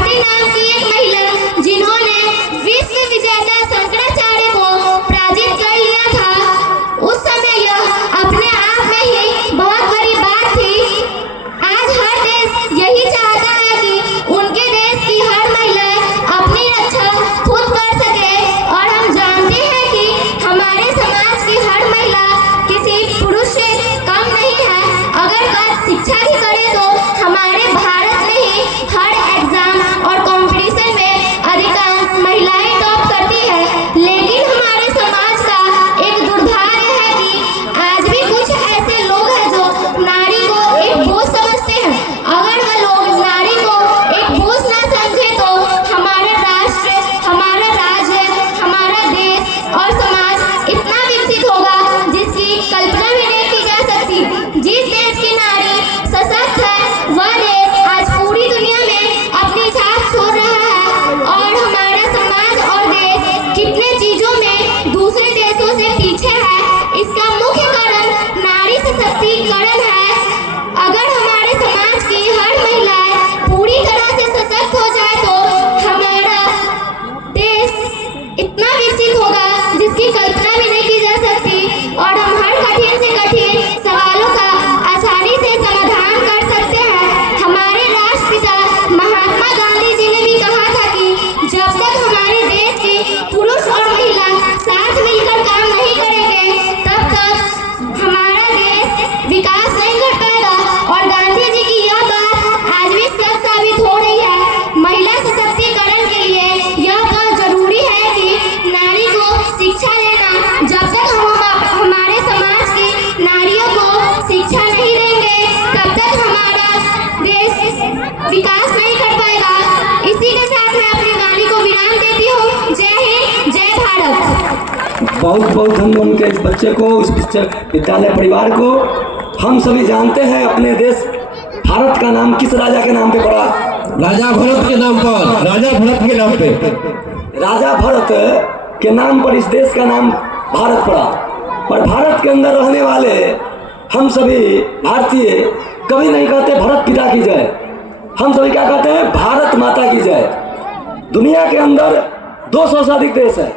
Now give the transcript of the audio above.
भारती नाम की एक महिला जिन्होंने विश्व विजेता शंकराचार्य को पराजित कर लिया था, उस समय यह अपने आप में ही बहुत बड़ी बात थी। आज हर देश यही चाहता है कि उनके देश की हर महिला अपनी रक्षा खुद कर सके, और हम जानते हैं कि हमारे समाज की हर महिला किसी पुरुष से कम नहीं है। अगर बात शिक्षा की करें तो हमारे भारत में ही हर एग्जाम और कंपटीशन में अधिकांश महिलाएं टॉप करती है। लेकिन हमारे समाज का एक दुर्भाग्य है कि आज भी कुछ ऐसे लोग हैं जो नारी को एक बोझ समझते हैं। अगर वह लोग नारी को एक बोझ ना समझे तो हमारा राष्ट्र, हमारा राज्य, हमारा देश और समाज इतना विकसित होगा जिसकी कल्पना भी नहीं की जा सकती। जिस देश की नारी सशक्त है वह देश आज पूरी दुनिया में अपनी छाप छोड़ रहा है, और हमारा समाज और देश कितने चीजों में दूसरे देशों से पीछे है। इसका मुख्य कारण नारी सशक्तिकरण है। अगर हमारे समाज की हर महिला पूरी तरह से सशक्त हो जाए तो हमारा देश इतना विकसित होगा जिसकी कल्पना भी नहीं की जा सकती, और हम हर कठिन से कठिन सवालों का आसानी से समाधान कर सकते हैं। हमारे राष्ट्रपिता महात्मा गांधी जी ने भी कहा था कि जब तक हमारे देश के पुरुष और महिला साथ मिलकर काम नहीं करेंगे तब तक हमारा देश विकास नहीं कर पाएगा। और गांधी जी की यह बात आज भी सच साबित हो रही है। महिला सशक्तिकरण के लिए यह बहुत जरूरी है कि नारी को शिक्षा देना। जब तक हम हमारे समाज की नारियों को शिक्षा नहीं देंगे तब तक हमारा देश विकास नहीं कर पाएगा। इसी के साथ मैं अपनी वाणी को विराम देती हूँ। जय हिंद, जय भारत। बहुत बहुत धन्यवाद उनके इस बच्चे को, इस विद्यालय परिवार को। हम सभी जानते हैं अपने देश भारत का नाम किस राजा के नाम पे पड़ा? राजा भरत के नाम पर, राजा भरत के नाम पे, राजा भरत के नाम पर इस देश का नाम भारत पड़ा। और भारत के अंदर रहने वाले हम सभी भारतीय कभी नहीं कहते भारत पिता की जय, हम सभी क्या कहते हैं? भारत माता की जय। दुनिया के अंदर 200 से अधिक देश है।